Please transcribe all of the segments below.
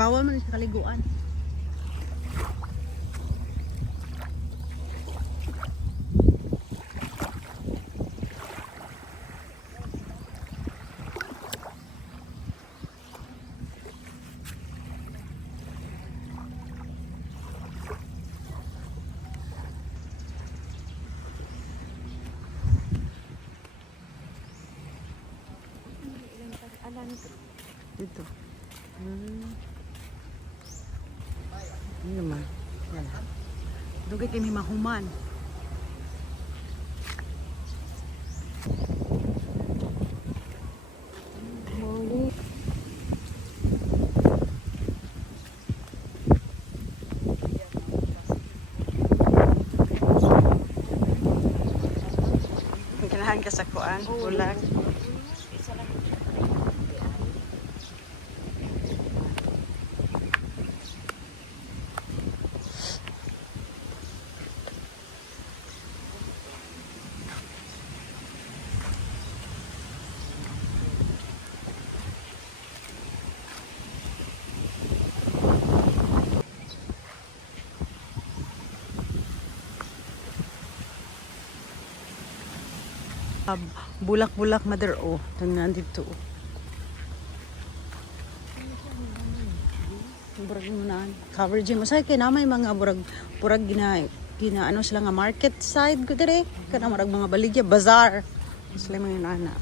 Bawal man sa kaliguan. Dito. Ano naman? Yan. Dugay kay may mahuman. Kailangan ka sa kuan, bulag. Bulak-bulak mother tingnan dito. Burag mo coverage mo sa kay namay mga burag gina ano sila nga market side ko dire kana marag mga baligya bazaar sila mga nana.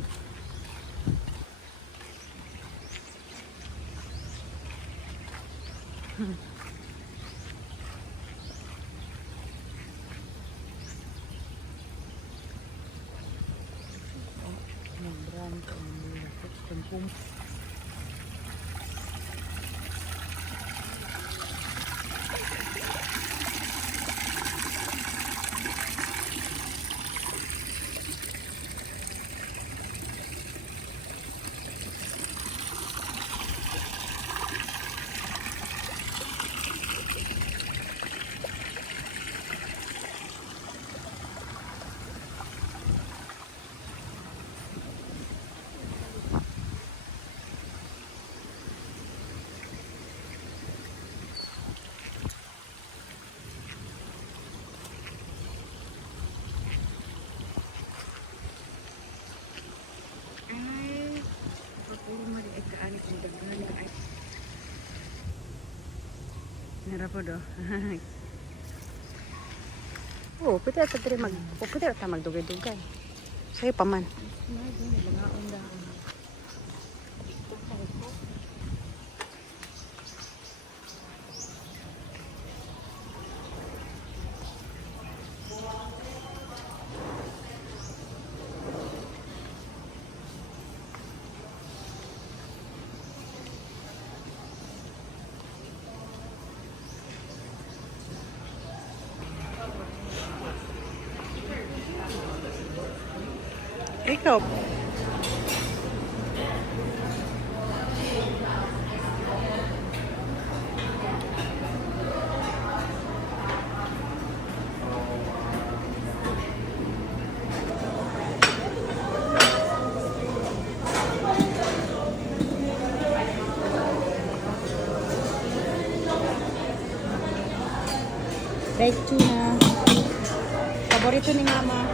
Nara po do. Oh, pwede ata dire pwede ata magdugay-dugay. Sayo pa man. Ikaw. Baked tuna. Paborito ni Mama.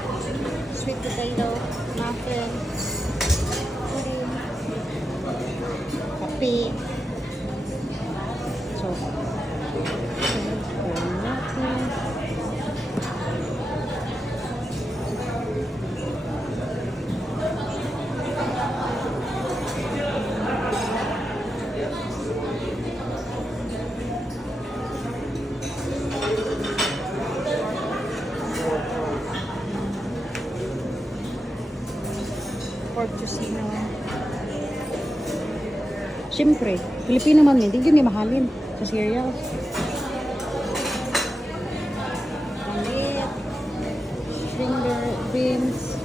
Sweet potato. Muffin. Pudding. Kape. So, pork tocino. Siyempre, Pilipino man hindi yun mahalin sa cereals. Palit, string beans,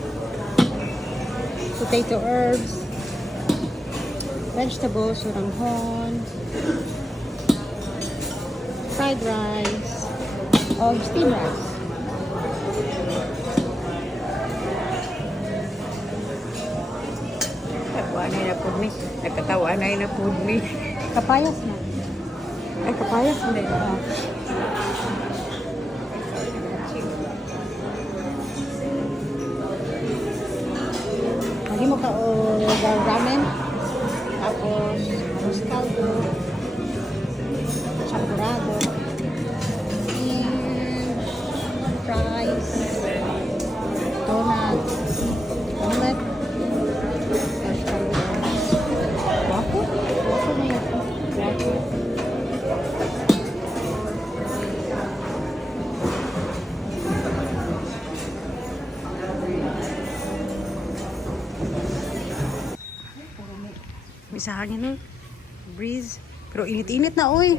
potato herbs, vegetables, suranghon, fried rice, o steamed rice. Nagkatawa na po mi. Kapayas na. Ay, papaya? Hindi. Lagi mo ka o ramen. Tapos, arroz caldo. Champurado. And fries. Donut. Omelette. Fresh caldo. Waffle? Waffle na yun. Waffle. May sa hangin no? Breeze. Pero init-init na, oy.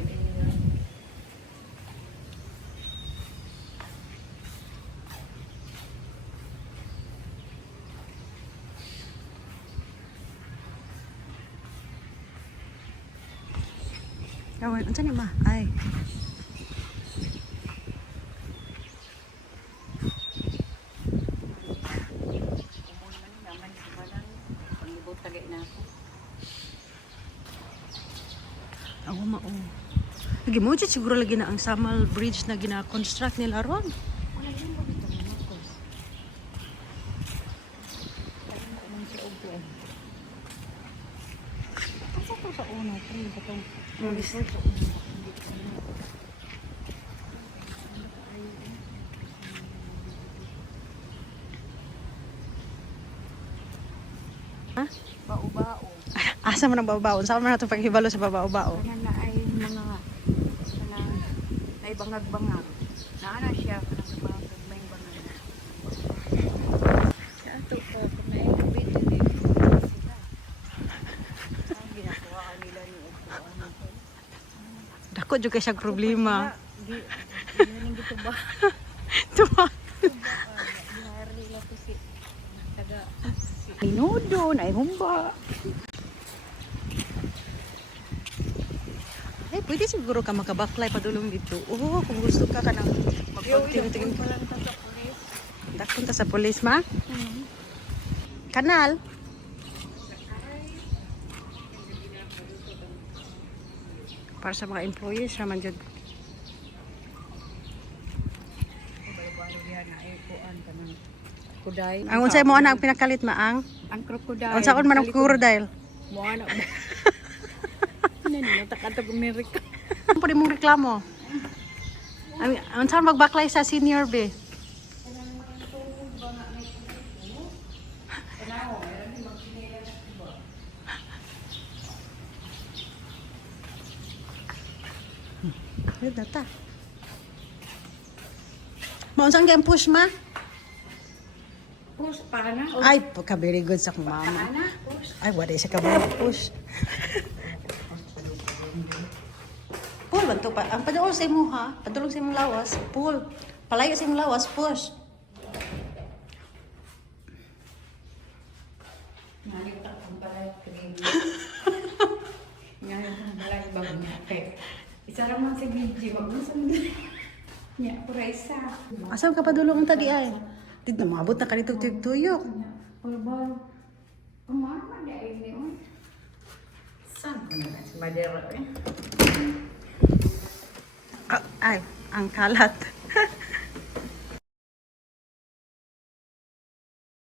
Kawan, ano ni ma? Ay. Ako mao. Lagi mo dyan siguro lagi na ang Samal Bridge na gina-construct nila ron. Wala yung bagito mo ko. Asa to sa una? Pre, batong. Ha? Bao-bao. Asa man ang babaon? Saan man natin paghibalo sa babao-bao? Kanan na ay mga ay bangag-bangag. Naana siya kanang bangag may bangag. Sa ato ko kung may video din. Ang ginagawa nila ni ano ko. Dako jud kay siya problema. Gining gito ba? Tuma. Gihari la ko si taga Minudo na humba. Ay, pwede siguro ka makabaklay padulong dito. Oo, kung gusto ka ka nang magpagtingin-tingin. Dakon ta sa pulis, ma? Kanal? Para sa mga employees, raman dyan. Kuday. Ang unsay mo ana ang pinakalit, maang? Ang crocodile. Unsaon man ang crocodile? Mo ana. Nani natakatag Amerika. Ano pa rin mong reklamo? Ang saan magbaklay sa senior be? Yun na ta. Maunsang game push ma? Push pa na. Ay, ka very good sa akong mama. Ana, push. Ay, wala siya ka push. Pull, banto pa. Ang padulong sa imo ha, padulong sa imong lawas, pull. Palayo sa imong lawas, push. Nalik ta kung balay kini. Ngayon kung balay bang niya. Isa ra man sa video, magmusan niya pura isa. Asam ka padulong ta di ay? Di na maabot na kanito tuyok. Wala ba? Umama dai ni on. Saan ko na sa madera eh? Ay, ang kalat.